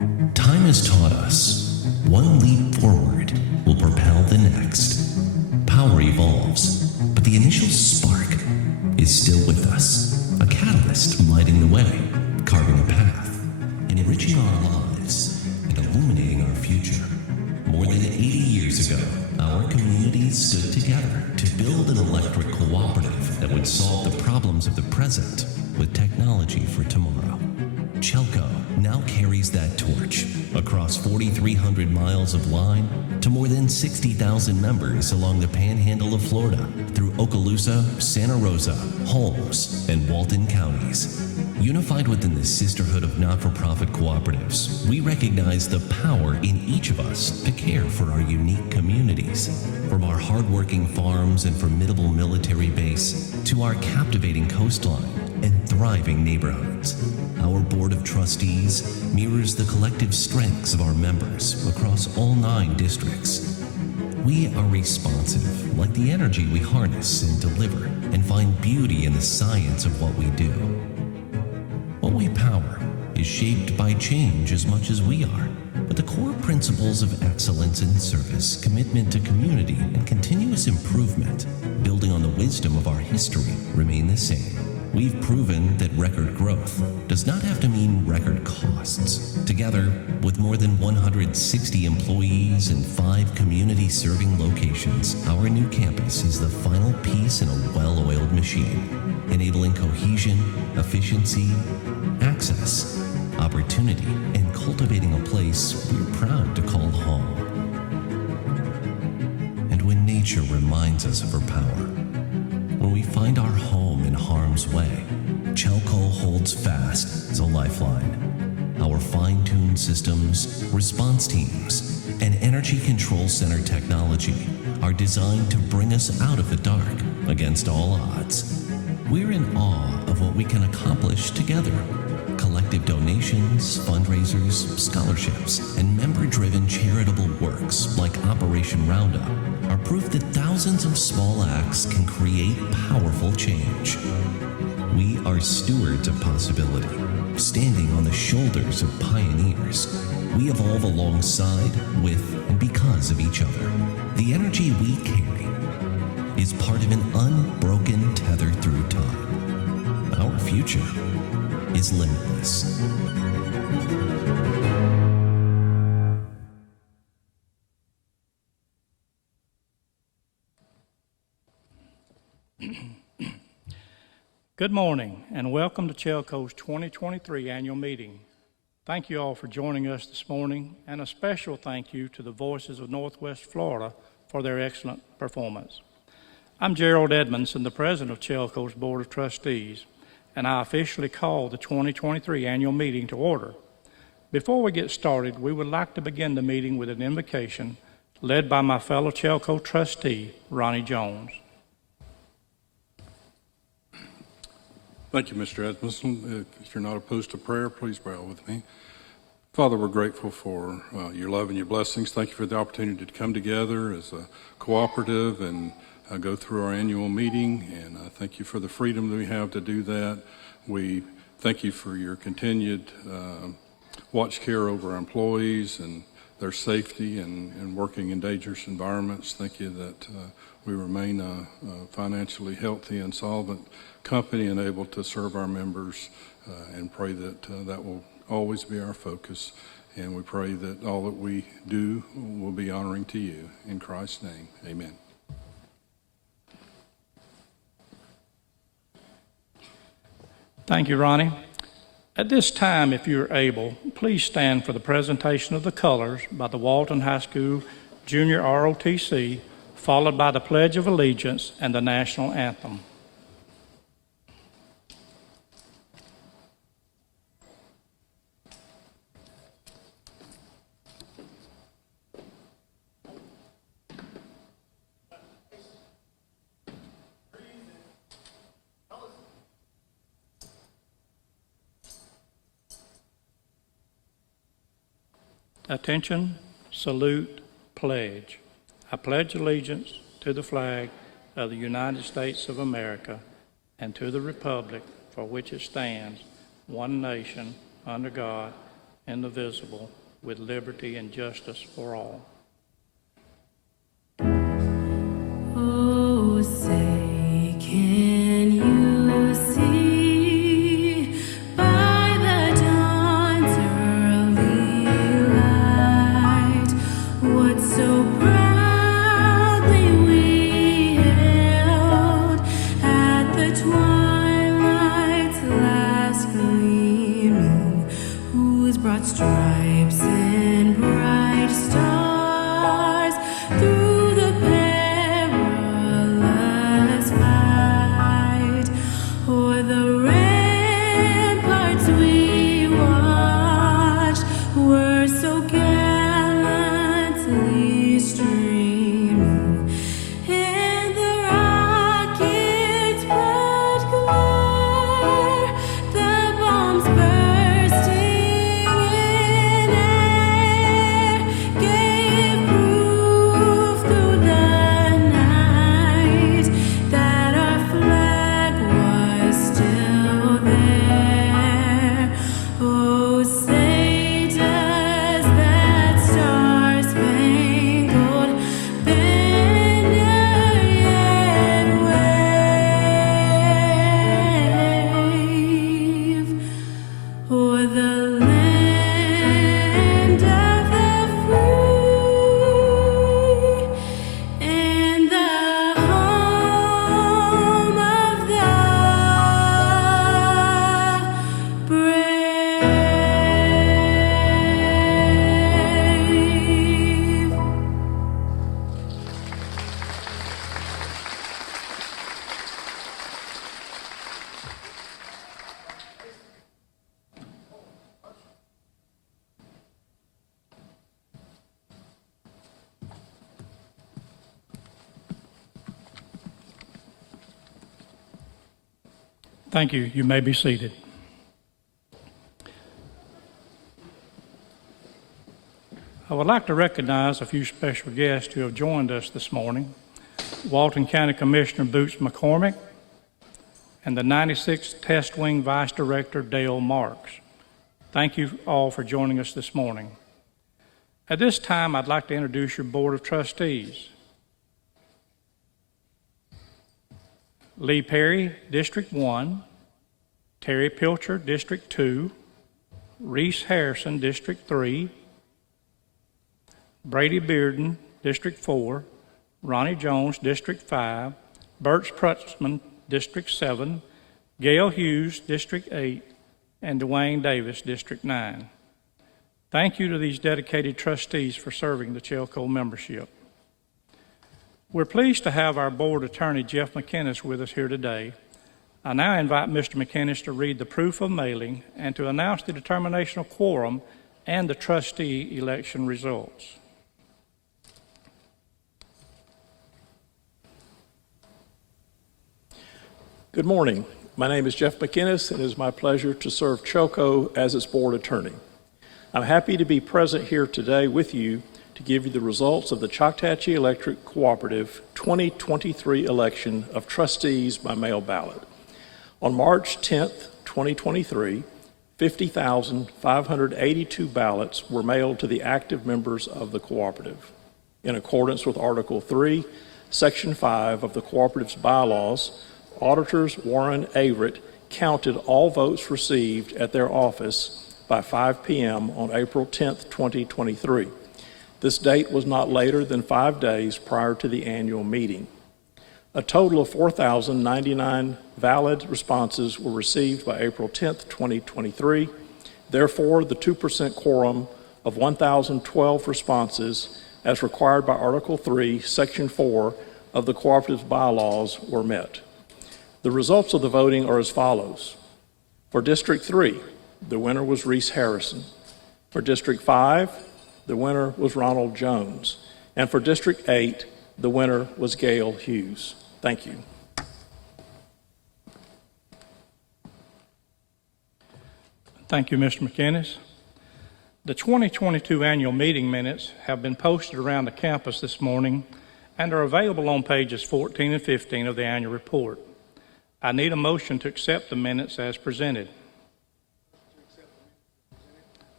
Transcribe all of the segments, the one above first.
Time has taught us one leap forward will propel the next. Power evolves, but the initial spark is still with us. A catalyst lighting the way, carving a path, and enriching our lives and illuminating our future. More than 80 years ago, our communities stood together to build an electric cooperative that would solve the problems of the present with technology for tomorrow. CHELCO now carries that torch across 4,300 miles of line to more than 60,000 members along the panhandle of Florida through Okaloosa, Santa Rosa, Holmes, and Walton counties. Unified within the sisterhood of not-for-profit cooperatives, we recognize the power in each of us to care for our unique communities. From our hardworking farms and formidable military base to our captivating coastline and thriving neighborhoods, our Board of Trustees mirrors the collective strengths of our members across all 9 districts. We are responsive, like the energy we harness and deliver, and find beauty in the science of what we do. What we power is shaped by change as much as we are, but the core principles of excellence in service, commitment to community, and continuous improvement, building on the wisdom of our history, remain the same. We've proven that record growth does not have to mean record costs. Together, with more than 160 employees and 5 community-serving locations, our new campus is the final piece in a well-oiled machine, enabling cohesion, efficiency, access, opportunity, and cultivating a place we're proud to call home. And when nature reminds us of her power, when we find our home in harm's way, CHELCO holds fast as a lifeline. Our fine-tuned systems, response teams, and energy control center technology are designed to bring us out of the dark against all odds. We're in awe of what we can accomplish together. Collective donations, fundraisers, scholarships, and member-driven charitable works like Operation Roundup are proof that thousands of small acts can create powerful change. We are stewards of possibility, standing on the shoulders of pioneers. We evolve alongside, with, and because of each other. The energy we carry is part of an unbroken tether through time. Our future is limitless. Good morning and welcome to CHELCO's 2023 annual meeting. Thank you all for joining us this morning, and a special thank you to the Voices of Northwest Florida for their excellent performance. I'm Gerald Edmondson, the President of CHELCO's Board of Trustees, and I officially call the 2023 annual meeting to order. Before we get started, we would like to begin the meeting with an invocation led by my fellow CHELCO trustee, Ronnie Jones. Thank you, Mr. Edmondson. If you're not opposed to prayer, please bow with me. Father, we're grateful for your love and your blessings. Thank you for the opportunity to come together as a cooperative and go through our annual meeting, and thank you for the freedom that we have to do that. We thank you for your continued watch care over our employees and their safety and working in dangerous environments. Thank you that we remain a financially healthy and solvent company and able to serve our members, and pray that that will always be our focus. And we pray that all that we do will be honoring to you. In Christ's name, amen. Thank you, Ronnie. At this time, if you're able, please stand for the presentation of the colors by the Walton High School Junior ROTC, followed by the Pledge of Allegiance and the National Anthem. Attention, salute, pledge. I pledge allegiance to the flag of the United States of America and to the republic for which it stands, one nation, under God, indivisible, with liberty and justice for all. Oh, say, can you see by the dawn's early light what so proudly we hailed at the twilight's last gleaming, whose broad stripes and bright stars through the perilous fight o'er the ramparts we watched were so gallantly streaming, and the rockets' bright glare, the bombs bursting in air, gave proof through the night that our flag was still there. Oh, say does that star-spangled banner yet wave o'er the land of the free and the home of the brave. Thank you. You may be seated. I would like to recognize a few special guests who have joined us this morning. Walton County Commissioner Boots McCormick and the 96th Test Wing Vice Director Dale Marks. Thank you all for joining us this morning. At this time, I'd like to introduce your Board of Trustees. Lee Perry, District 1, Terry Pilcher, District 2, Reese Harrison, District 3, Brady Bearden, District 4, Ronnie Jones, District 5, Birch Prutzman, District 7, Gayle Hughes, District 8, and Dwayne Davis, District 9. Thank you to these dedicated trustees for serving the CHELCO membership. We're pleased to have our board attorney, Jeff McInnes, with us here today. I now invite Mr. McInnes to read the proof of mailing and to announce the determination of quorum and the trustee election results. Good morning. My name is Jeff McInnes, and it is my pleasure to serve CHELCO as its board attorney. I'm happy to be present here today with you to give you the results of the Choctawhatchee Electric Cooperative 2023 election of trustees by mail ballot. On March 10th, 2023, 50,582 ballots were mailed to the active members of the cooperative. In accordance with Article 3, Section 5 of the cooperative's bylaws, auditors Warren Averitt counted all votes received at their office by 5 p.m. on April 10th, 2023. This date was not later than 5 days prior to the annual meeting. A total of 4,099 valid responses were received by April 10th, 2023. Therefore, the 2% quorum of 1,012 responses, as required by Article 3, Section 4 of the Cooperative's bylaws, were met. The results of the voting are as follows. For District 3, the winner was Reese Harrison. For District 5, the winner was Ronald Jones. And for District 8, the winner was Gayle Hughes. Thank you. Thank you, Mr. McInnes. The 2022 annual meeting minutes have been posted around the campus this morning and are available on pages 14 and 15 of the annual report. I need a motion to accept the minutes as presented.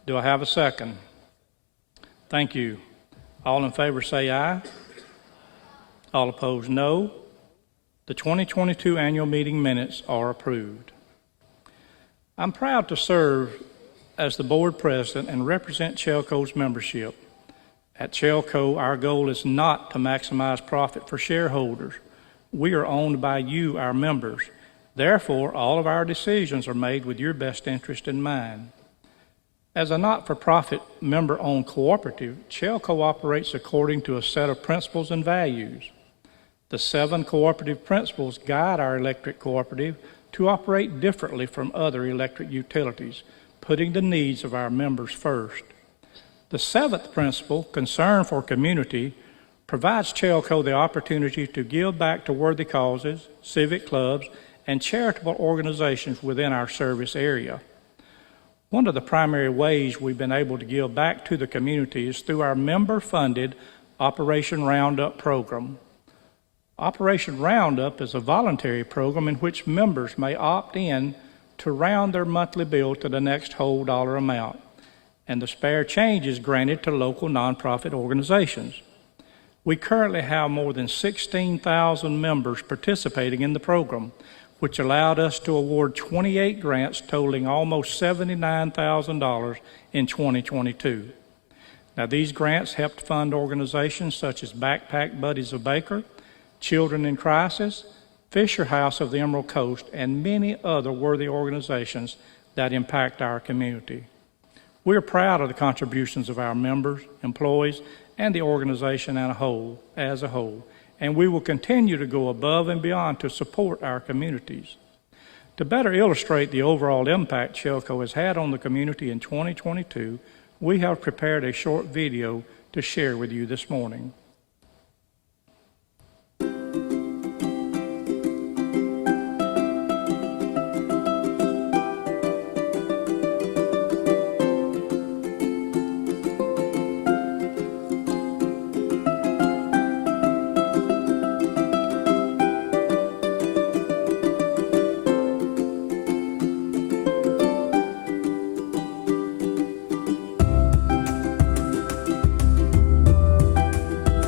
Do I have a second? Thank you. All in favor say aye. All opposed, no. The 2022 annual meeting minutes are approved. I'm proud to serve as the board president and represent CHELCO's membership. At CHELCO, our goal is not to maximize profit for shareholders. We are owned by you, our members. Therefore, all of our decisions are made with your best interest in mind. As a not-for-profit member-owned cooperative, CHELCO operates according to a set of principles and values. The 7 cooperative principles guide our electric cooperative to operate differently from other electric utilities, putting the needs of our members first. The 7th principle, concern for community, provides CHELCO the opportunity to give back to worthy causes, civic clubs, and charitable organizations within our service area. One of the primary ways we've been able to give back to the community is through our member-funded Operation Roundup program. Operation Roundup is a voluntary program in which members may opt in to round their monthly bill to the next whole dollar amount, and the spare change is granted to local nonprofit organizations. We currently have more than 16,000 members participating in the program, which allowed us to award 28 grants totaling almost $79,000 in 2022. Now, these grants helped fund organizations such as Backpack Buddies of Baker, Children in Crisis, Fisher House of the Emerald Coast, and many other worthy organizations that impact our community. We are proud of the contributions of our members, employees, and the organization as a whole, and we will continue to go above and beyond to support our communities. To better illustrate the overall impact CHELCO has had on the community in 2022, we have prepared a short video to share with you this morning.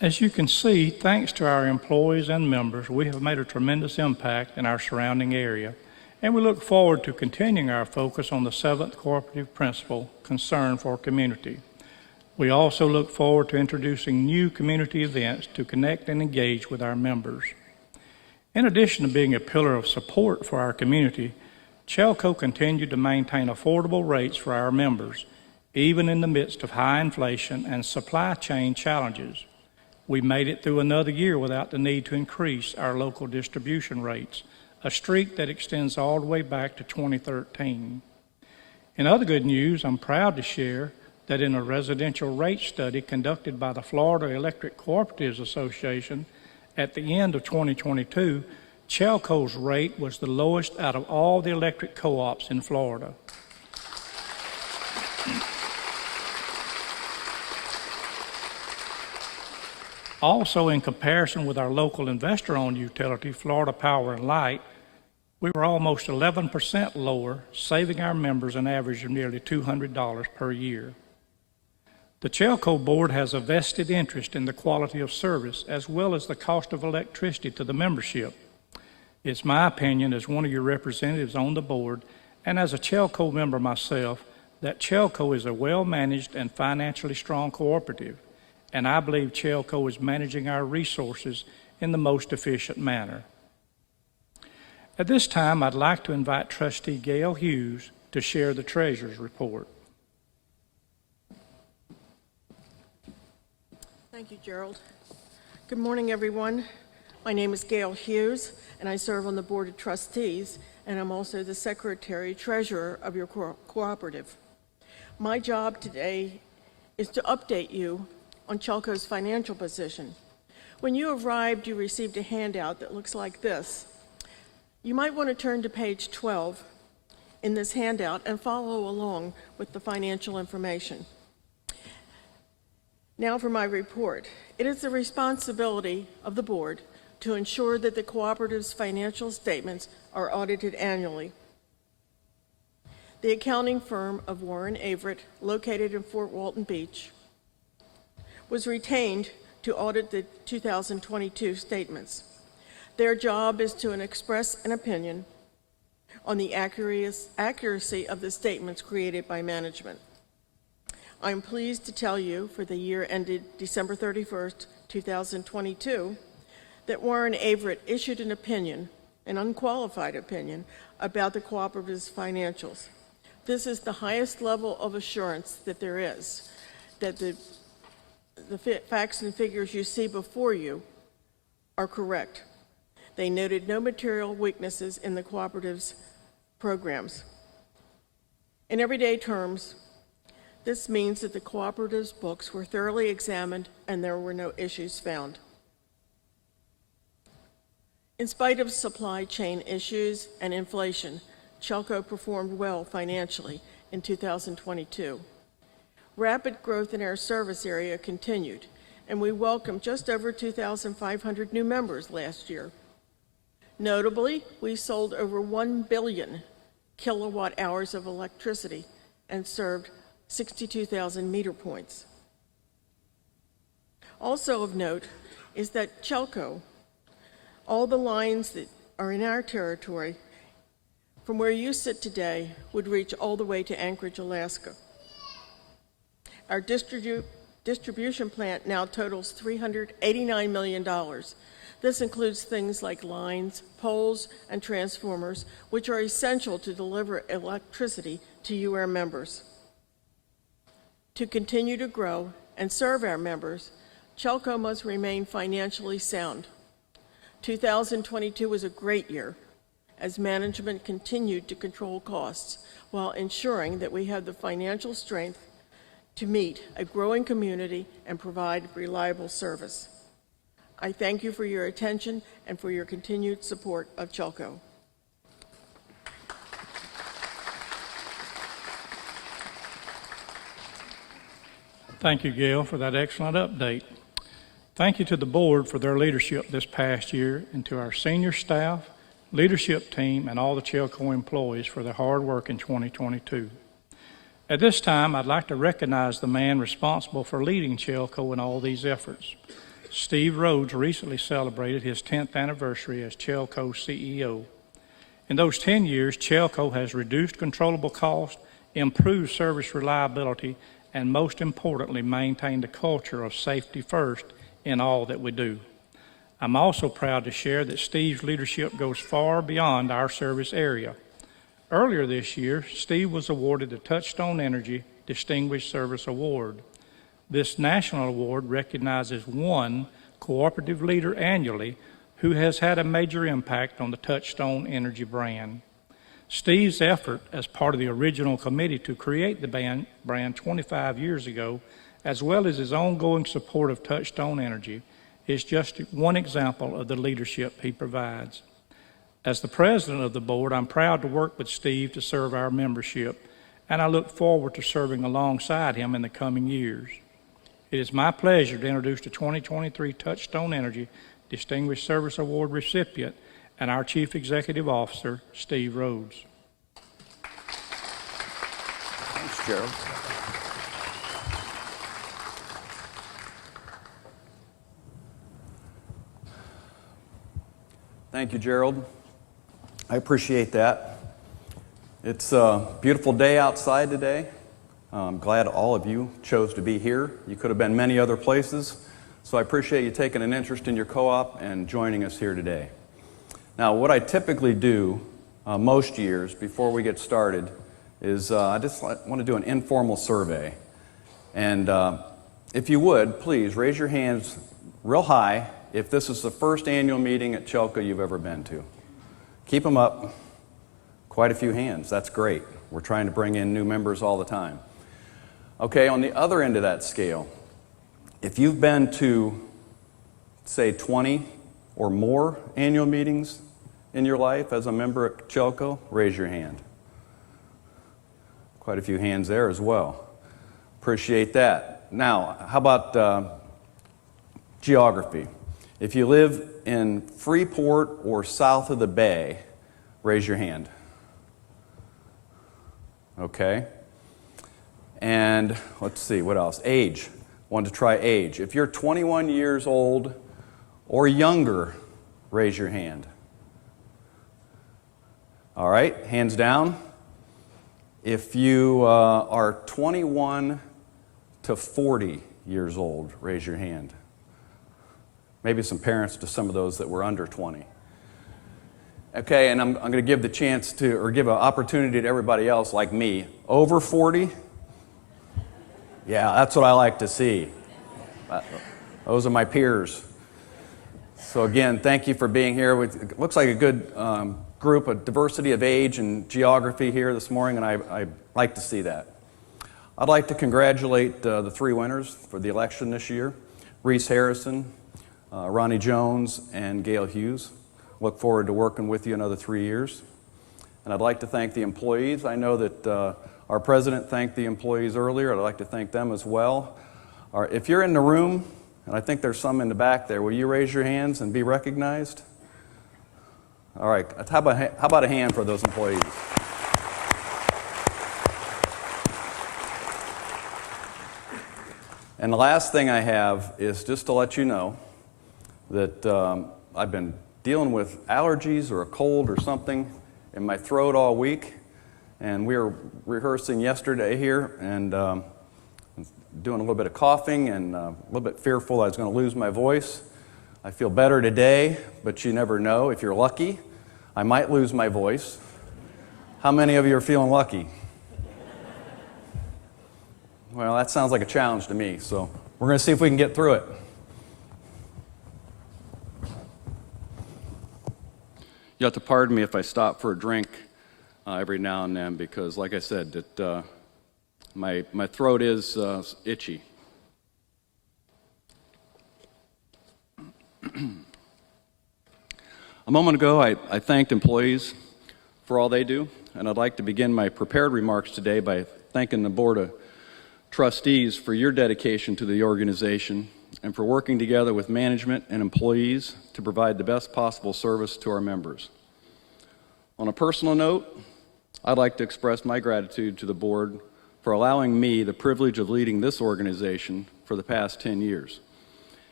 As you can see, thanks to our employees and members, we have made a tremendous impact in our surrounding area, and we look forward to continuing our focus on the seventh cooperative principle, concern for community. We also look forward to introducing new community events to connect and engage with our members. In addition to being a pillar of support for our community, CHELCO continued to maintain affordable rates for our members, even in the midst of high inflation and supply chain challenges. We made it through another year without the need to increase our local distribution rates, a streak that extends all the way back to 2013. In other good news, I'm proud to share that in a residential rate study conducted by the Florida Electric Cooperatives Association at the end of 2022, CHELCO's rate was the lowest out of all the electric co-ops in Florida. Also, in comparison with our local investor-owned utility, Florida Power and Light, we were almost 11% lower, saving our members an average of nearly $200 per year. The CHELCO board has a vested interest in the quality of service as well as the cost of electricity to the membership. It's my opinion, as one of your representatives on the board and as a CHELCO member myself, that CHELCO is a well-managed and financially strong cooperative, and I believe CHELCO is managing our resources in the most efficient manner. At this time, I'd like to invite Trustee Gayle Hughes to share the Treasurer's report. Thank you, Gerald. Good morning, everyone. My name is Gayle Hughes, and I serve on the Board of Trustees, and I'm also the Secretary-Treasurer of your cooperative. My job today is to update you on CHELCO's financial position. When you arrived, you received a handout that looks like this. You might want to turn to page 12 in this handout and follow along with the financial information. Now for my report. It is the responsibility of the board to ensure that the cooperative's financial statements are audited annually. The accounting firm of Warren Averett, located in Fort Walton Beach, was retained to audit the 2022 statements. Their job is to express an opinion on the accuracy of the statements created by management. I'm pleased to tell you for the year ended December 31st, 2022, that Warren Averett issued an opinion, an unqualified opinion, about the cooperative's financials. This is the highest level of assurance that there is, that the facts and figures you see before you are correct. They noted no material weaknesses in the cooperative's programs. In everyday terms, this means that the cooperative's books were thoroughly examined and there were no issues found. In spite of supply chain issues and inflation, CHELCO performed well financially in 2022. Rapid growth in our service area continued, and we welcomed just over 2,500 new members last year. Notably, we sold over 1 billion kilowatt hours of electricity and served 62,000 meter points. Also of note is that CHELCO, all the lines that are in our territory, from where you sit today, would reach all the way to Anchorage, Alaska. Our distribution plant now totals $389 million. This includes things like lines, poles, and transformers, which are essential to deliver electricity to you, our members. To continue to grow and serve our members, CHELCO must remain financially sound. 2022 was a great year, as management continued to control costs while ensuring that we have the financial strength to meet a growing community and provide reliable service. I thank you for your attention and for your continued support of CHELCO. Thank you, Gayle, for that excellent update. Thank you to the board for their leadership this past year, and to our senior staff, leadership team, and all the CHELCO employees for their hard work in 2022. At this time, I'd like to recognize the man responsible for leading CHELCO in all these efforts. Steve Rhodes recently celebrated his 10th anniversary as CHELCO CEO. In those 10 years, CHELCO has reduced controllable costs, improved service reliability, and most importantly, maintained a culture of safety first in all that we do. I'm also proud to share that Steve's leadership goes far beyond our service area. Earlier this year, Steve was awarded the Touchstone Energy Distinguished Service Award. This national award recognizes one cooperative leader annually who has had a major impact on the Touchstone Energy brand. Steve's effort as part of the original committee to create the brand 25 years ago, as well as his ongoing support of Touchstone Energy, is just one example of the leadership he provides. As the president of the board, I'm proud to work with Steve to serve our membership, and I look forward to serving alongside him in the coming years. It is my pleasure to introduce the 2023 Touchstone Energy Distinguished Service Award recipient and our Chief Executive Officer, Steve Rhodes. Thanks, Gerald. Thank you, Gerald. I appreciate that. It's a beautiful day outside today. I'm glad all of you chose to be here. You could have been many other places, so I appreciate you taking an interest in your co-op and joining us here today. Now, what I typically do most years before we get started is I just want to do an informal survey. And if you would, please raise your hands real high if this is the first annual meeting at CHELCO you've ever been to. Keep them up. Quite a few hands. That's great. We're trying to bring in new members all the time. Okay, on the other end of that scale, if you've been to, say, 20 or more annual meetings in your life as a member at CHELCO, raise your hand. Quite a few hands there as well. Appreciate that. Now, how about geography? If you live in Freeport or south of the Bay, raise your hand. Okay. And let's see, what else? Age. Want to try age. If you're 21 years old or younger, raise your hand. All right, hands down. If you are 21 to 40 years old, raise your hand. Maybe some parents to some of those that were under 20. Okay, and I'm going to give the chance to, or give an opportunity to everybody else like me. Over 40? Yeah, that's what I like to see. Those are my peers. So again, thank you for being here. It looks like a good group, a diversity of age and geography here this morning, and I like to see that. I'd like to congratulate the three winners for the election this year, Reese Harrison, Ronnie Jones, and Gayle Hughes. Look forward to working with you another 3 years. And I'd like to thank the employees. I know that our president thanked the employees earlier. I'd like to thank them as well. If you're in the room, and I think there's some in the back there, will you raise your hands and be recognized? All right, how about a hand for those employees? And the last thing I have is just to let you know that I've been dealing with allergies or a cold or something in my throat all week. And we were rehearsing yesterday here and doing a little bit of coughing and a little bit fearful I was going to lose my voice. I feel better today, but you never know. If you're lucky, I might lose my voice. How many of you are feeling lucky? Well, that sounds like a challenge to me, so we're going to see if we can get through it. You have to pardon me if I stop for a drink every now and then because, like I said, my throat is itchy. A moment ago, I thanked employees for all they do, and I'd like to begin my prepared remarks today by thanking the Board of Trustees for your dedication to the organization and for working together with management and employees to provide the best possible service to our members. On a personal note, I'd like to express my gratitude to the board for allowing me the privilege of leading this organization for the past 10 years.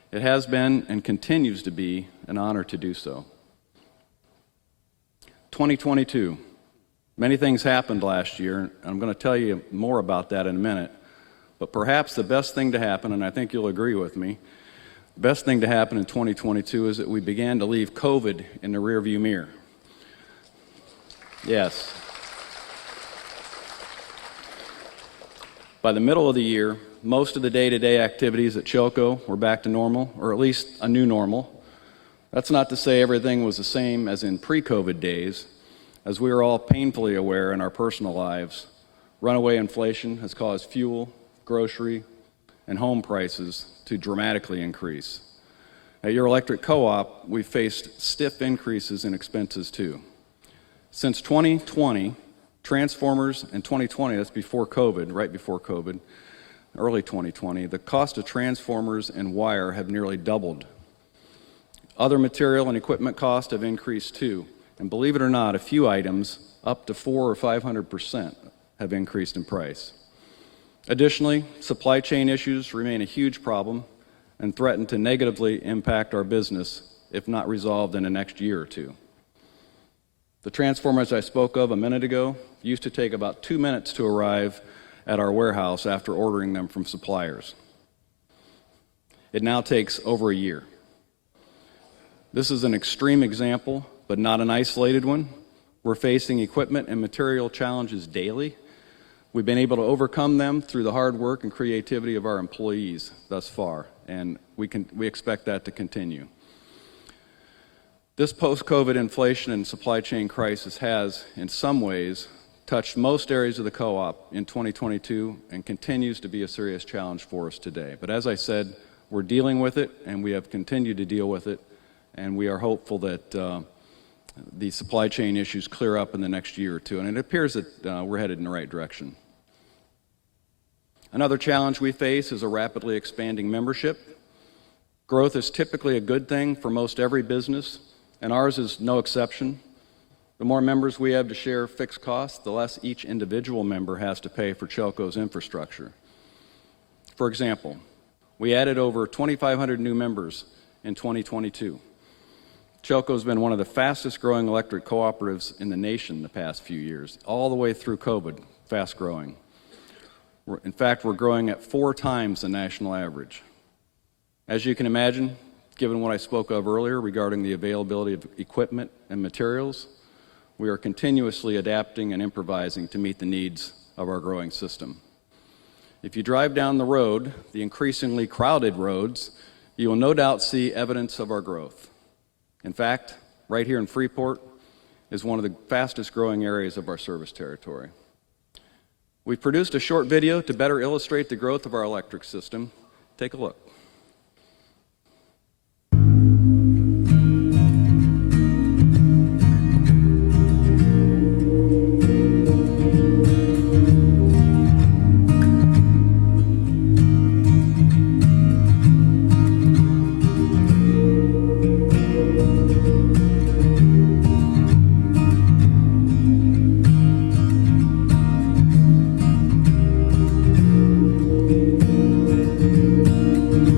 It has been and continues to be an honor to do so. 2022. Many things happened last year, and I'm going to tell you more about that in a minute. But perhaps the best thing to happen, and I think you'll agree with me, the best thing to happen in 2022 is that we began to leave COVID in the rearview mirror. Yes. By the middle of the year, most of the day-to-day activities at CHELCO were back to normal, or at least a new normal. That's not to say everything was the same as in pre-COVID days. As we are all painfully aware in our personal lives, runaway inflation has caused fuel, grocery, and home prices to dramatically increase. At your electric co-op, we've faced stiff increases in expenses too. Since 2020, transformers in 2020, that's before COVID, right before COVID, early 2020, the cost of transformers and wire have nearly doubled. Other material and equipment costs have increased too. And believe it or not, a few items, up to 400 or 500%, have increased in price. Additionally, supply chain issues remain a huge problem and threaten to negatively impact our business if not resolved in the next year or two. The transformers I spoke of a minute ago used to take about 2 minutes to arrive at our warehouse after ordering them from suppliers. It now takes over a year. This is an extreme example, but not an isolated one. We're facing equipment and material challenges daily. We've been able to overcome them through the hard work and creativity of our employees thus far, and we expect that to continue. This post-COVID inflation and supply chain crisis has, in some ways, touched most areas of the co-op in 2022 and continues to be a serious challenge for us today. But as I said, we're dealing with it, and we have continued to deal with it, and we are hopeful that the supply chain issues clear up in the next year or two, and it appears that we're headed in the right direction. Another challenge we face is a rapidly expanding membership. Growth is typically a good thing for most every business, and ours is no exception. The more members we have to share fixed costs, the less each individual member has to pay for CHELCO's infrastructure. For example, we added over 2,500 new members in 2022. CHELCO has been one of the fastest growing electric cooperatives in the nation the past few years, all the way through COVID, fast growing. In fact, we're growing at 4 times the national average. As you can imagine, given what I spoke of earlier regarding the availability of equipment and materials, we are continuously adapting and improvising to meet the needs of our growing system. If you drive down the road, the increasingly crowded roads, you will no doubt see evidence of our growth. In fact, right here in Freeport is one of the fastest growing areas of our service territory. We've produced a short video to better illustrate the growth of our electric system. Take a look.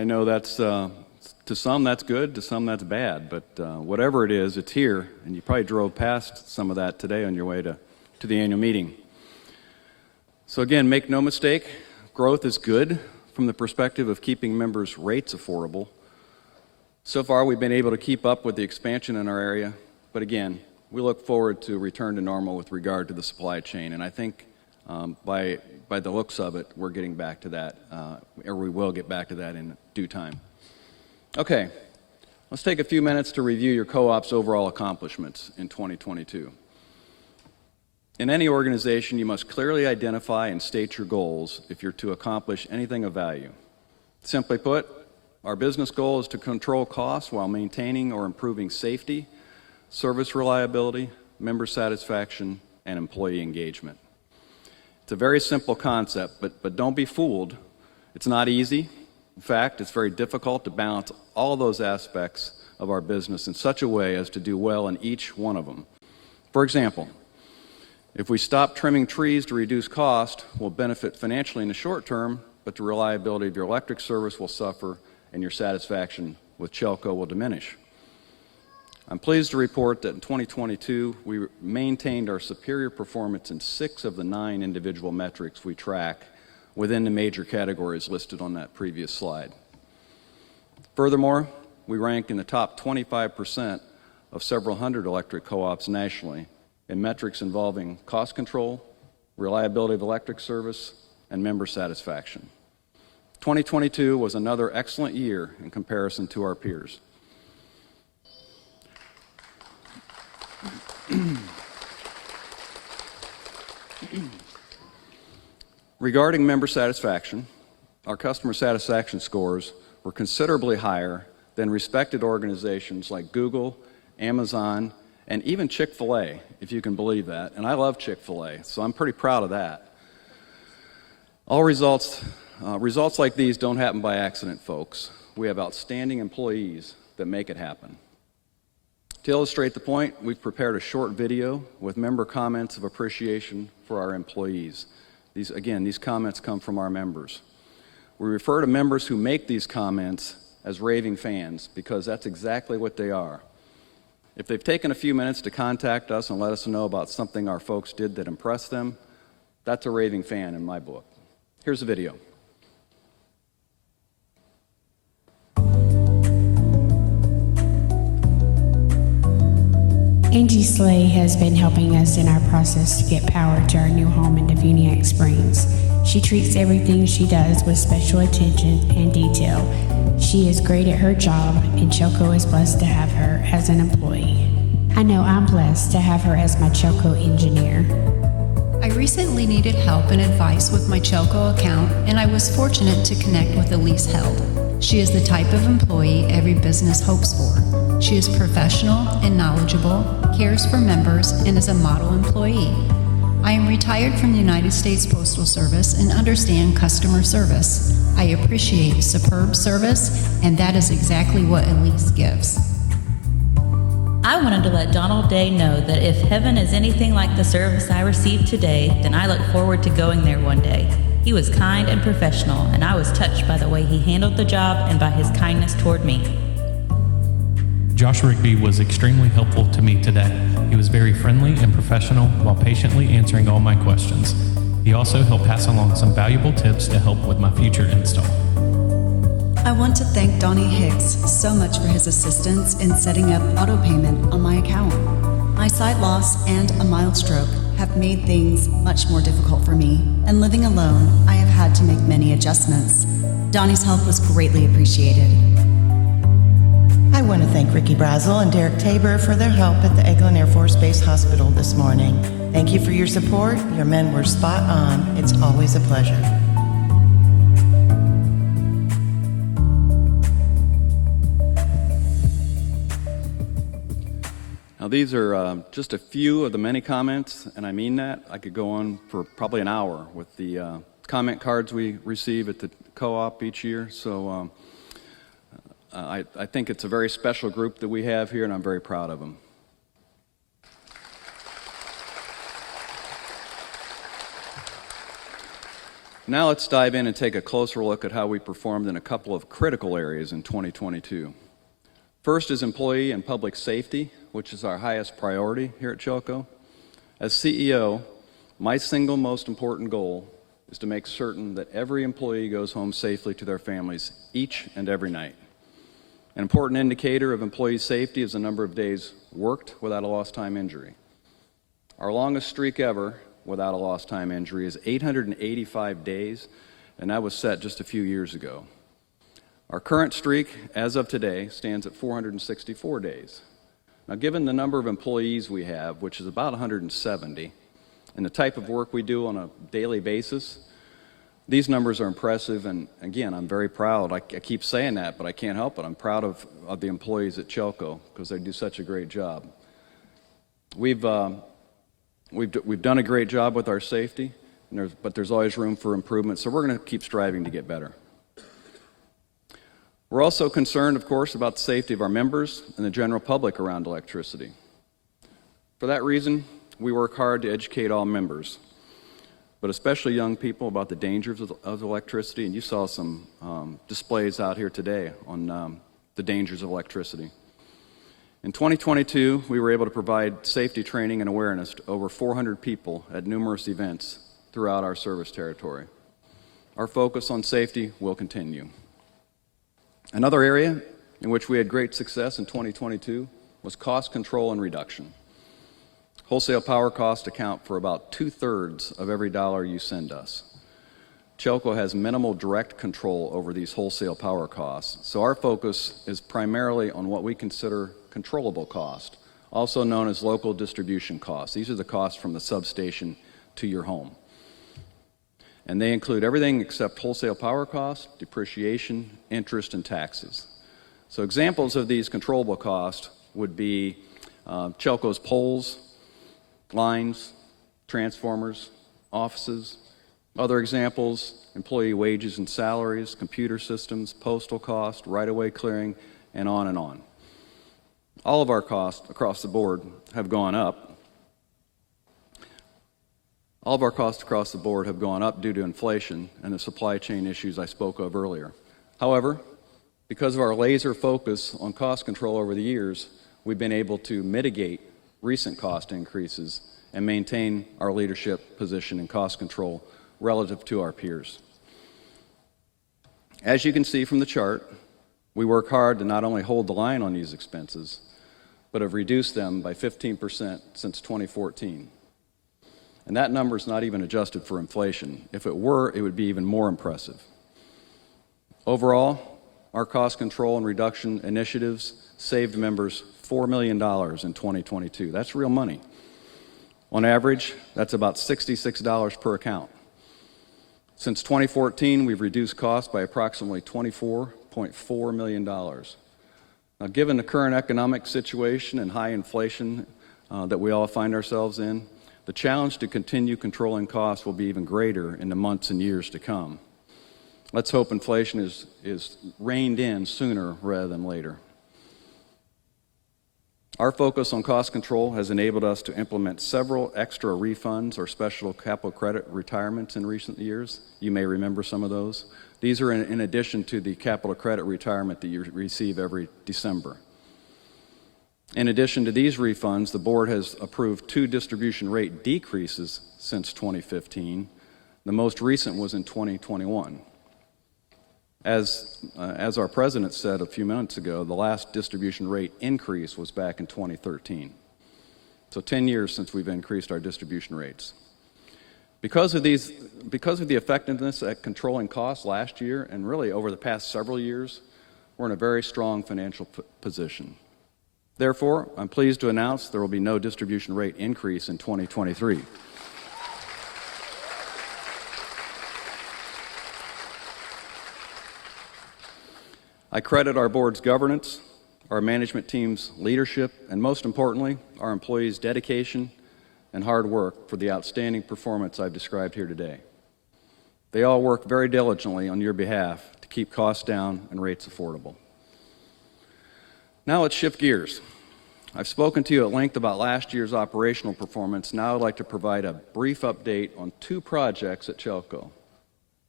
I know that's, to some that's good, to some that's bad, but whatever it is, it's here, and you probably drove past some of that today on your way to the annual meeting. So again, make no mistake, growth is good from the perspective of keeping members' rates affordable. So far, we've been able to keep up with the expansion in our area, but again, we look forward to return to normal with regard to the supply chain, and I think by the looks of it, we're getting back to that, or we will get back to that in due time. Okay, let's take a few minutes to review your co-op's overall accomplishments in 2022. In any organization, you must clearly identify and state your goals if you're to accomplish anything of value. Simply put, our business goal is to control costs while maintaining or improving safety, service reliability, member satisfaction, and employee engagement. It's a very simple concept, but don't be fooled. It's not easy. In fact, it's very difficult to balance all those aspects of our business in such a way as to do well in each one of them. For example, if we stop trimming trees to reduce cost, we'll benefit financially in the short term, but the reliability of your electric service will suffer and your satisfaction with CHELCO will diminish. I'm pleased to report that in 2022, we maintained our superior performance in 6 of the 9 individual metrics we track within the major categories listed on that previous slide. Furthermore, we rank in the top 25% of several hundred electric co-ops nationally in metrics involving cost control, reliability of electric service, and member satisfaction. 2022 was another excellent year in comparison to our peers. Regarding member satisfaction, our customer satisfaction scores were considerably higher than respected organizations like Google, Amazon, and even Chick-fil-A, if you can believe that. And I love Chick-fil-A, so I'm pretty proud of that. All results like these don't happen by accident, folks. We have outstanding employees that make it happen. To illustrate the point, we've prepared a short video with member comments of appreciation for our employees. These comments come from our members. We refer to members who make these comments as raving fans because that's exactly what they are. If they've taken a few minutes to contact us and let us know about something our folks did that impressed them, that's a raving fan in my book. Here's the video. Angie Slay has been helping us in our process to get power to our new home in Devoniac Springs. She treats everything she does with special attention and detail. She is great at her job, and CHELCO is blessed to have her as an employee. I know I'm blessed to have her as my CHELCO engineer. I recently needed help and advice with my CHELCO account, and I was fortunate to connect with Elise Held. She is the type of employee every business hopes for. She is professional and knowledgeable, cares for members, and is a model employee. I am retired from the United States Postal Service and understand customer service. I appreciate superb service, and that is exactly what Elise gives. I wanted to let Donald Day know that if heaven is anything like the service I received today, then I look forward to going there one day. He was kind and professional, and I was touched by the way he handled the job and by his kindness toward me. Josh Rigby was extremely helpful to me today. He was very friendly and professional while patiently answering all my questions. He also helped pass along some valuable tips to help with my future install. I want to thank Donnie Hicks so much for his assistance in setting up auto payment on my account. My sight loss and a mild stroke have made things much more difficult for me, and living alone, I have had to make many adjustments. Donnie's help was greatly appreciated. I want to thank Ricky Brazel and Derek Tabor for their help at the Eglin Air Force Base Hospital this morning. Thank you for your support. Your men were spot on. It's always a pleasure. Now these are just a few of the many comments, and I mean that. I could go on for probably an hour with the comment cards we receive at the co-op each year. So I think it's a very special group that we have here, and I'm very proud of them. Now let's dive in and take a closer look at how we performed in a couple of critical areas in 2022. First is employee and public safety, which is our highest priority here at CHELCO. As CEO, my single most important goal is to make certain that every employee goes home safely to their families each and every night. An important indicator of employee safety is the number of days worked without a lost time injury. Our longest streak ever without a lost time injury is 885 days, and that was set just a few years ago. Our current streak, as of today, stands at 464 days. Now, given the number of employees we have, which is about 170, and the type of work we do on a daily basis, these numbers are impressive, and again, I'm very proud. I keep saying that, but I can't help it. I'm proud of the employees at CHELCO because they do such a great job. We've done a great job with our safety, but there's always room for improvement, so we're going to keep striving to get better. We're also concerned, of course, about the safety of our members and the general public around electricity. For that reason, we work hard to educate all members, but especially young people, about the dangers of electricity, and you saw some displays out here today on the dangers of electricity. In 2022, we were able to provide safety training and awareness to over 400 people at numerous events throughout our service territory. Our focus on safety will continue. Another area in which we had great success in 2022 was cost control and reduction. Wholesale power costs account for about 2/3 of every dollar you send us. CHELCO has minimal direct control over these wholesale power costs, so our focus is primarily on what we consider controllable cost, also known as local distribution costs. These are the costs from the substation to your home. And they include everything except wholesale power costs, depreciation, interest, and taxes. So examples of these controllable costs would be CHELCO's poles, lines, transformers, offices. Other examples, employee wages and salaries, computer systems, postal cost, right-of-way clearing, and on and on. All of our costs across the board have gone up. All of our costs across the board have gone up due to inflation and the supply chain issues I spoke of earlier. However, because of our laser focus on cost control over the years, we've been able to mitigate recent cost increases and maintain our leadership position in cost control relative to our peers. As you can see from the chart, we work hard to not only hold the line on these expenses, but have reduced them by 15% since 2014. And that number is not even adjusted for inflation. If it were, it would be even more impressive. Overall, our cost control and reduction initiatives saved members $4 million in 2022. That's real money. On average, that's about $66 per account. Since 2014, we've reduced costs by approximately $24.4 million. Now, given the current economic situation and high inflation that we all find ourselves in, the challenge to continue controlling costs will be even greater in the months and years to come. Let's hope inflation is reined in sooner rather than later. Our focus on cost control has enabled us to implement several extra refunds or special capital credit retirements in recent years. You may remember some of those. These are in addition to the capital credit retirement that you receive every December. In addition to these refunds, the board has approved 2 distribution rate decreases since 2015. The most recent was in 2021. As our president said a few minutes ago, the last distribution rate increase was back in 2013. So 10 years since we've increased our distribution rates. Because of the effectiveness at controlling costs last year and really over the past several years, we're in a very strong financial position. Therefore, I'm pleased to announce there will be no distribution rate increase in 2023. I credit our board's governance, our management team's leadership, and most importantly, our employees' dedication and hard work for the outstanding performance I've described here today. They all work very diligently on your behalf to keep costs down and rates affordable. Now let's shift gears. I've spoken to you at length about last year's operational performance. Now I'd like to provide a brief update on 2 projects at CHELCO.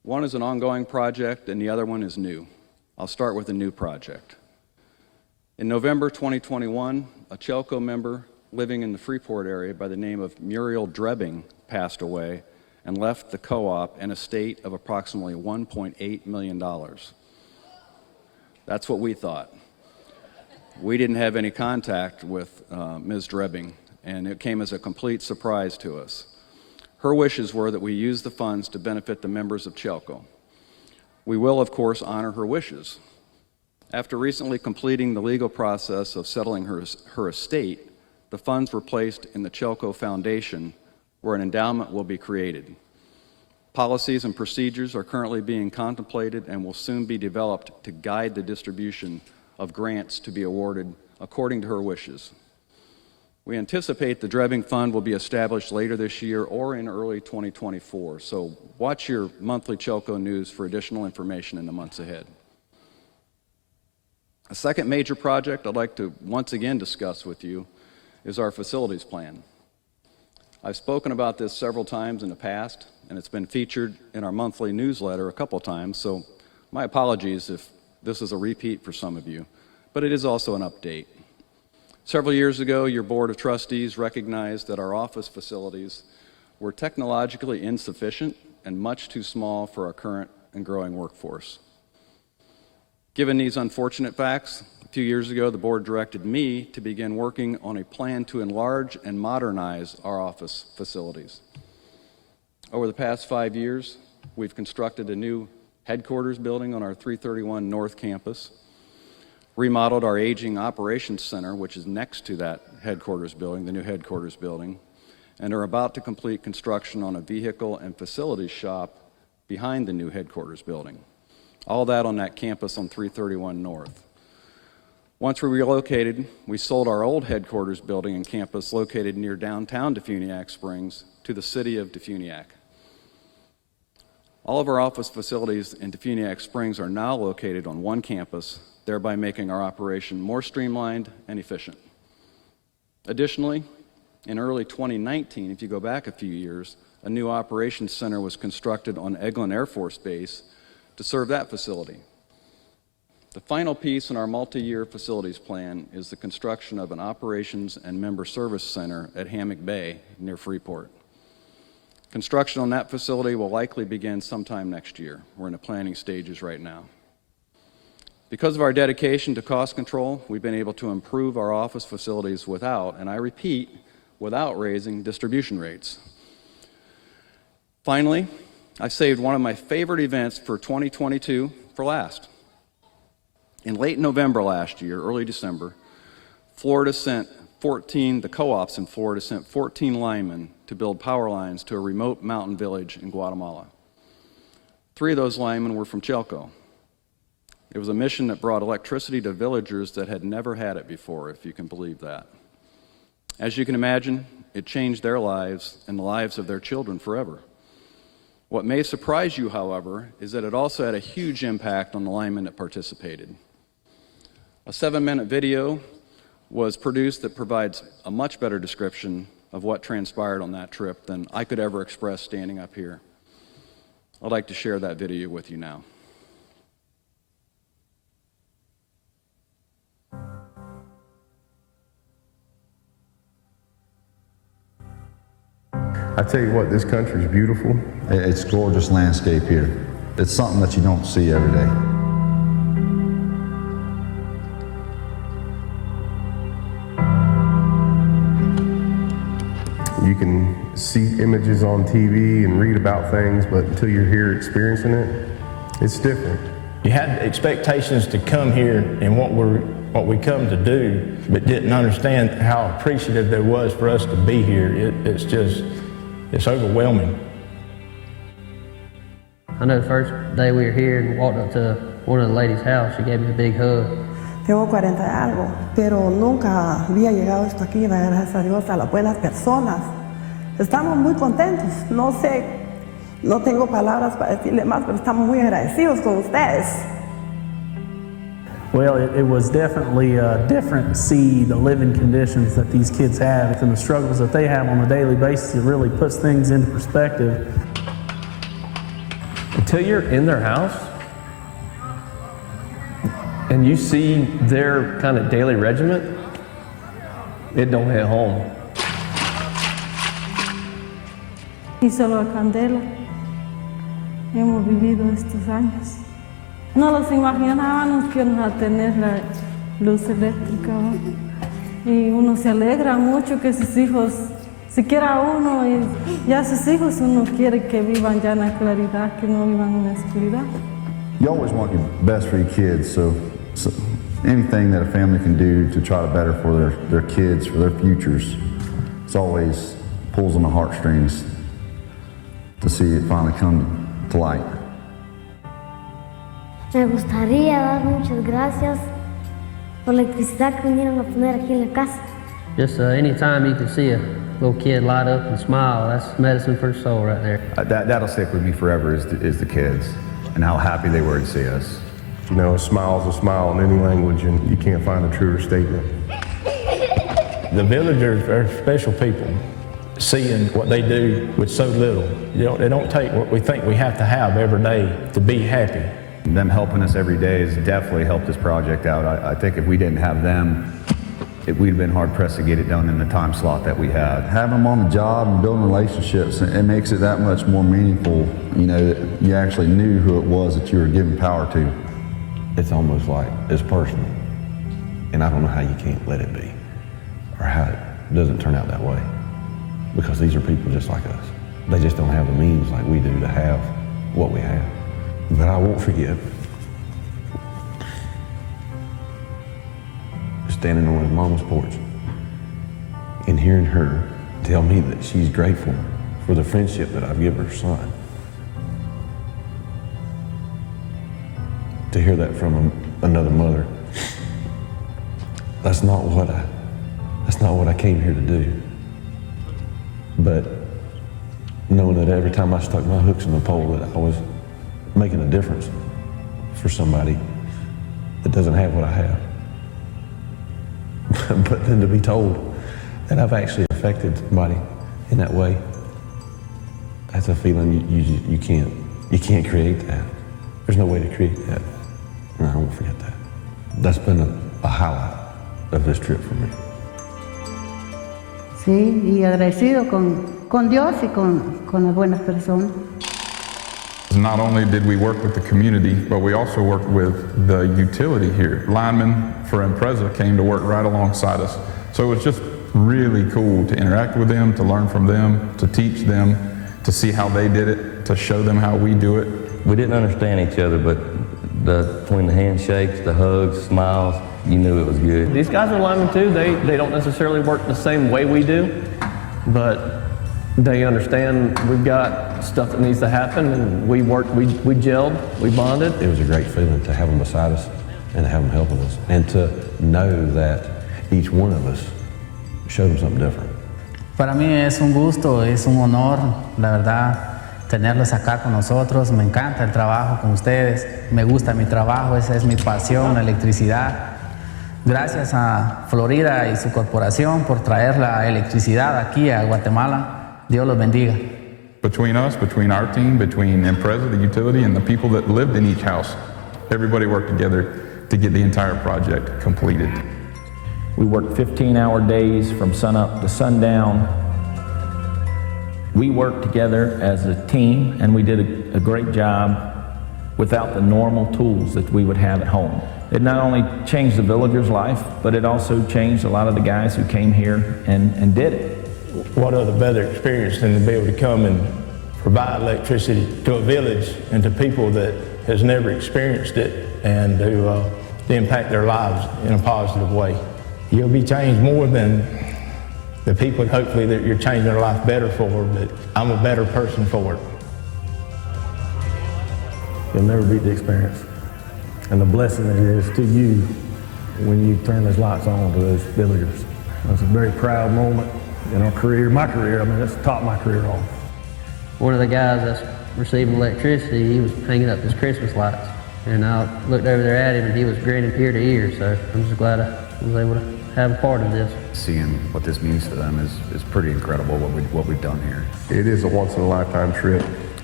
One is an ongoing project and the other one is new. I'll start with a new project. In November 2021, a CHELCO member living in the Freeport area by the name of Muriel Drebbing passed away and left the co-op in a state of approximately $1.8 million. That's what we thought. We didn't have any contact with Ms. Drebbing, and it came as a complete surprise to us. Her wishes were that we use the funds to benefit the members of CHELCO. We will, of course, honor her wishes. After recently completing the legal process of settling her estate, the funds were placed in the CHELCO Foundation, where an endowment will be created. Policies and procedures are currently being contemplated and will soon be developed to guide the distribution of grants to be awarded according to her wishes. We anticipate the Drebbing Fund will be established later this year or in early 2024, so watch your monthly CHELCO news for additional information in the months ahead. A second major project I'd like to once again discuss with you is our facilities plan. I've spoken about this several times in the past, and it's been featured in our monthly newsletter a couple times, so my apologies if this is a repeat for some of you, but it is also an update. Several years ago, your Board of Trustees recognized that our office facilities were technologically insufficient and much too small for our current and growing workforce. Given these unfortunate facts, a few years ago, the board directed me to begin working on a plan to enlarge and modernize our office facilities. Over the past 5 years, we've constructed a new headquarters building on our 331 North campus, remodeled our aging operations center, which is next to that headquarters building, the new headquarters building, and are about to complete construction on a vehicle and facilities shop behind the new headquarters building. All that on that campus on 331 North. Once we relocated, we sold our old headquarters building and campus located near downtown Defuniak Springs to the city of Defuniak. All of our office facilities in Defuniak Springs are now located on one campus, thereby making our operation more streamlined and efficient. Additionally, in early 2019, if you go back a few years, a new operations center was constructed on Eglin Air Force Base to serve that facility. The final piece in our multi-year facilities plan is the construction of an operations and member service center at Hammock Bay near Freeport. Construction on that facility will likely begin sometime next year. We're in the planning stages right now. Because of our dedication to cost control, we've been able to improve our office facilities without, and I repeat, without raising distribution rates. Finally, I saved one of my favorite events for 2022 for last. In late November last year, early December, the co-ops in Florida sent 14 linemen to build power lines to a remote mountain village in Guatemala. 3 of those linemen were from CHELCO. It was a mission that brought electricity to villagers that had never had it before, if you can believe that. As you can imagine, it changed their lives and the lives of their children forever. What may surprise you, however, is that it also had a huge impact on the linemen that participated. A 7-minute video was produced that provides a much better description of what transpired on that trip than I could ever express standing up here. I'd like to share that video with you now. I tell you what, this country is beautiful. It's gorgeous landscape here. It's something that you don't see every day. You can see images on TV and read about things, but until you're here experiencing it, it's different. You had expectations to come here and what we come to do, but didn't understand how appreciative there was for us to be here. It's overwhelming. I know the first day we were here and walked up to one of the ladies' house, she gave me a big hug. Tengo 40 y algo, pero nunca había llegado esto aquí, gracias a Dios, a las buenas personas. Estamos muy contentos, no tengo palabras para decirle más, pero estamos muy agradecidos con ustedes. Well, it was definitely different to see the living conditions that these kids have and the struggles that they have on a daily basis. It really puts things into perspective. until you're in their house and you see their kind of daily regiment, it don't hit home. Y solo a Candela hemos vivido estos años. No los imaginábamos que íbamos a tener la luz eléctrica, ¿no? Y uno se alegra mucho que sus hijos, siquiera uno, y ya sus hijos uno quiere que vivan ya en la claridad, que no vivan en la oscuridad. You always want your best for your kids, so anything that a family can do to try to better for their kids, for their futures, it's always pulls on the heartstrings to see it finally come to light. Me gustaría dar muchas gracias por la electricidad que vinieron a poner aquí en la casa. Just anytime you can see a little kid light up and smile, that's medicine for the soul right there. That'll stick with me forever is the kids and how happy they were to see us. You know, a smile's a smile in any language, and you can't find a truer statement. The villagers are special people, seeing what they do with so little. You know, they don't take what we think we have to have every day to be happy. Them helping us every day has definitely helped this project out. I think if we didn't have them, we'd have been hard-pressed to get it done in the time slot that we had. Having them on the job and building relationships, it makes it that much more meaningful, you know, that you actually knew who it was that you were giving power to. It's almost like it's personal, and I don't know how you can't let it be, or how it doesn't turn out that way, because these are people just like us. They just don't have the means like we do to have what we have. But I won't forget standing on his mama's porch and hearing her tell me that she's grateful for the friendship that I've given her son. To hear that from another mother, that's not what I came here to do. But knowing that every time I stuck my hooks in the pole that I was making a difference for somebody that doesn't have what I have. But then to be told that I've actually affected somebody in that way, that's a feeling you can't create that. There's no way to create that. And I won't forget that. That's been a highlight of this trip for me. Sí, y agradecido con Dios y con las buenas personas. Not only did we work with the community, but we also worked with the utility here. Linemen for Impreza came to work right alongside us. So it was just really cool to interact with them, to learn from them, to teach them, to see how they did it, to show them how we do it. We didn't understand each other, but between the handshakes, the hugs, smiles, you knew it was good. These guys are linemen too. They don't necessarily work the same way we do, but they understand we've got stuff that needs to happen, and we gelled, we bonded. It was a great feeling to have them beside us and to have them helping us, and to know that each one of us showed them something different. Para mí es un gusto, es un honor, la verdad, tenerlos acá con nosotros. Me encanta el trabajo con ustedes, me gusta mi trabajo, esa es mi pasión, la electricidad. Gracias a Florida y su corporación por traer la electricidad aquí a Guatemala. Dios los bendiga. Between us, between our team, between Impreza, the utility, and the people that lived in each house, everybody worked together to get the entire project completed. We worked 15-hour days from sunup to sundown. We worked together as a team, and we did a great job without the normal tools that we would have at home. It not only changed the villagers' life, but it also changed a lot of the guys who came here and did it. What other better experience than to be able to come and provide electricity to a village and to people that has never experienced it, and to impact their lives in a positive way. You'll be changed more than the people, hopefully, that you're changing their life better for, but I'm a better person for it. You'll never beat the experience. And the blessing it is to you when you turn those lights on to those villagers. It's a very proud moment in our career, my career. I mean, it's topped my career off. One of the guys that's receiving electricity, he was hanging up his Christmas lights. And I looked over there at him, and he was grinning ear to ear, so I'm just glad I was able to have a part of this. Seeing what this means to them is pretty incredible, what we've done here. It is a once-in-a-lifetime trip.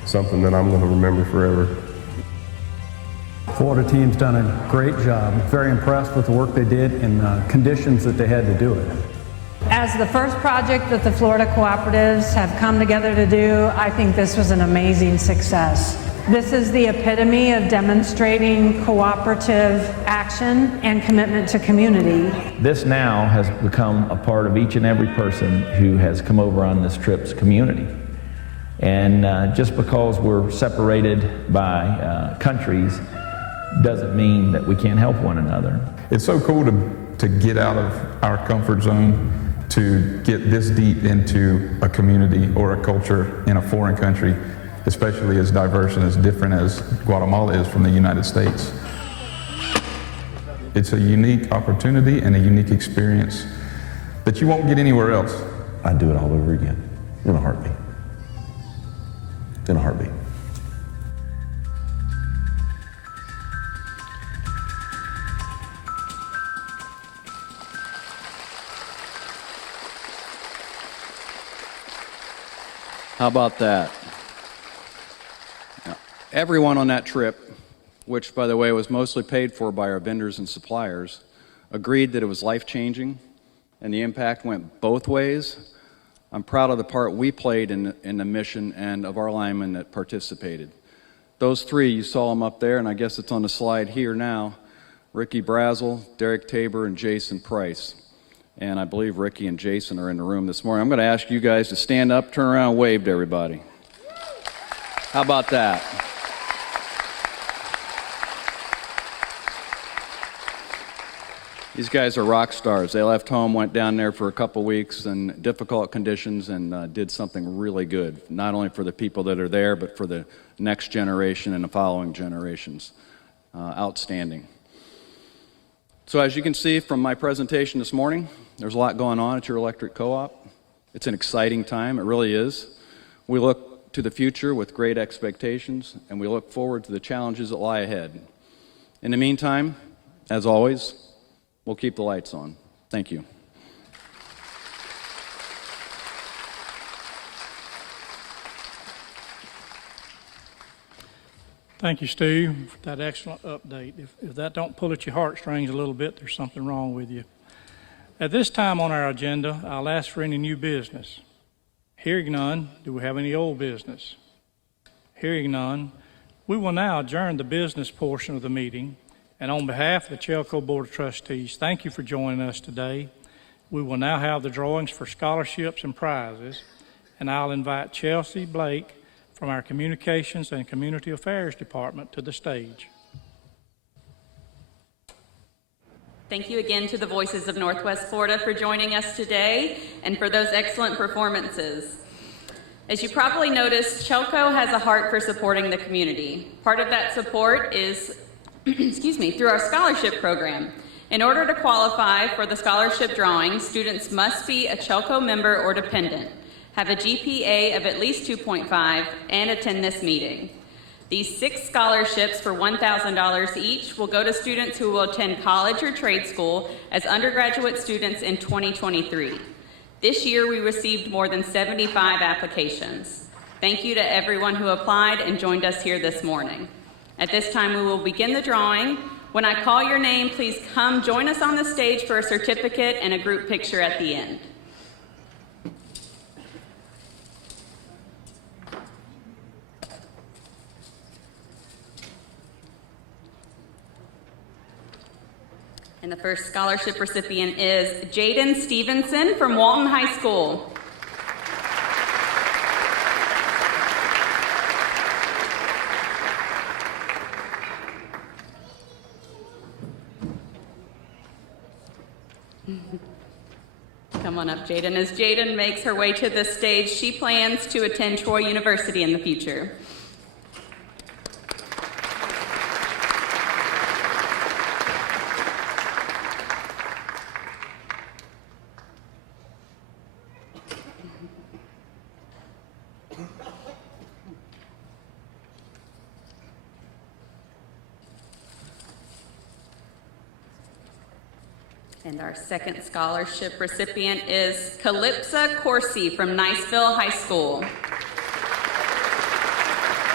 something that I'm going to remember forever. Florida team's done a great job. Very impressed with the work they did and the conditions that they had to do it. As the first project that the Florida cooperatives have come together to do, I think this was an amazing success. This is the epitome of demonstrating cooperative action and commitment to community. This now has become a part of each and every person who has come over on this trip's community. And just because we're separated by countries doesn't mean that we can't help one another. It's so cool to get out of our comfort zone, to get this deep into a community or a culture in a foreign country, especially as diverse and as different as Guatemala is from the United States. It's a unique opportunity and a unique experience that you won't get anywhere else. I'd do it all over again, in a heartbeat. In a heartbeat. How about that? Now, everyone on that trip, which by the way was mostly paid for by our vendors and suppliers, agreed that it was life-changing and the impact went both ways. I'm proud of the part we played in the mission and of our linemen that participated. Those three, you saw them up there, and I guess it's on the slide here now, Ricky Brazel, Derek Tabor, and Jason Price. And I believe Ricky and Jason are in the room this morning. I'm going to ask you guys to stand up, turn around, and wave to everybody. How about that? These guys are rock stars. They left home, went down there for a couple weeks in difficult conditions, and did something really good, not only for the people that are there, but for the next generation and the following generations. Outstanding. So as you can see from my presentation this morning, there's a lot going on at your electric co-op. It's an exciting time, it really is. We look to the future with great expectations, and we look forward to the challenges that lie ahead. In the meantime, as always, we'll keep the lights on. Thank you. Thank you, Steve, for that excellent update. If that don't pull at your heartstrings a little bit, there's something wrong with you. At this time on our agenda, I'll ask for any new business. Hearing none, do we have any old business? Hearing none, we will now adjourn the business portion of the meeting. And on behalf of the CHELCO Board of Trustees, thank you for joining us today. We will now have the drawings for scholarships and prizes, and I'll invite Chelsea Blake from our Communications and Community Affairs Department to the stage. Thank you again to the Voices of Northwest Florida for joining us today and for those excellent performances. As you probably noticed, CHELCO has a heart for supporting the community. Part of that support is through our scholarship program. In order to qualify for the scholarship drawing, students must be a CHELCO member or dependent, have a GPA of at least 2.5, and attend this meeting. These 6 scholarships for $1,000 each will go to students who will attend college or trade school as undergraduate students in 2023. This year, we received more than 75 applications. Thank you to everyone who applied and joined us here this morning. At this time, we will begin the drawing. When I call your name, please come join us on the stage for a certificate and a group picture at the end. And the first scholarship recipient is Jaden Stevenson from Walton High School. Come on up, Jaden. As Jaden makes her way to the stage, she plans to attend Troy University in the future. And our second scholarship recipient is Calypsa Corsi from Niceville High School.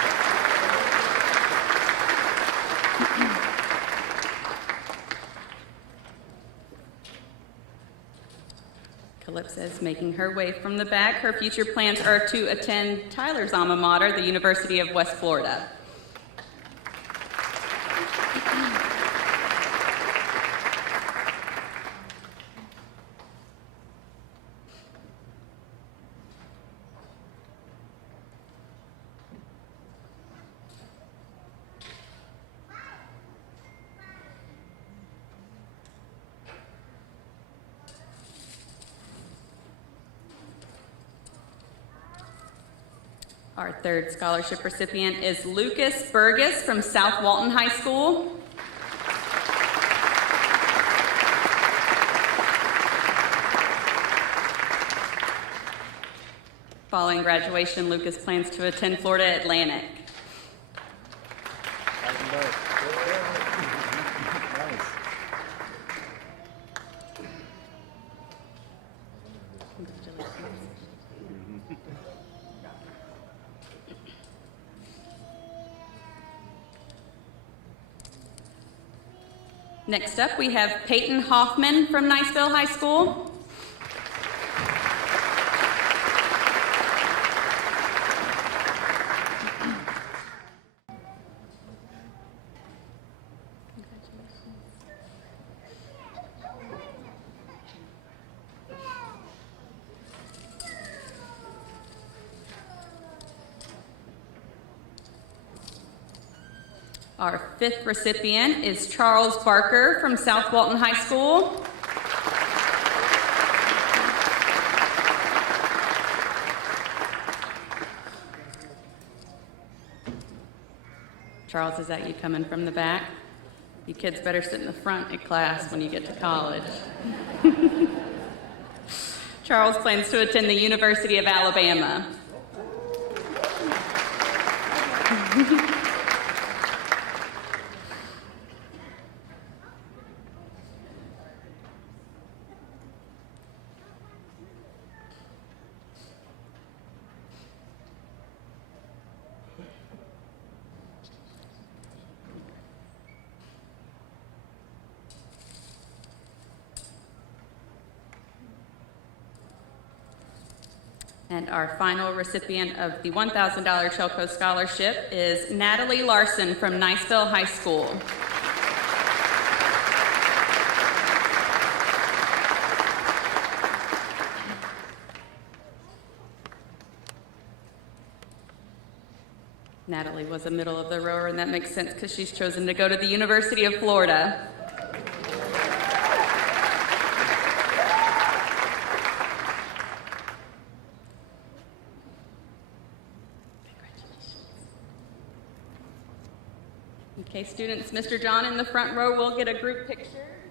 Calypso is making her way from the back. Her future plans are to attend Tyler's alma mater, the University of West Florida. Our third scholarship recipient is Lucas Burgess from South Walton High School. Following graduation, Lucas plans to attend Florida Atlantic. Next up, we have Peyton Hoffman from Niceville High School. Our fifth recipient is Charles Barker from South Walton High School. Charles, is that you coming from the back? You kids better sit in the front in class when you get to college. Charles plans to attend the University of Alabama. And our final recipient of the $1,000 CHELCO scholarship is Natalie Larson from Niceville High School. Natalie was a middle of the rower, and that makes sense because she's chosen to go to the University of Florida. Okay, students, Mr. John in the front row will get a group picture.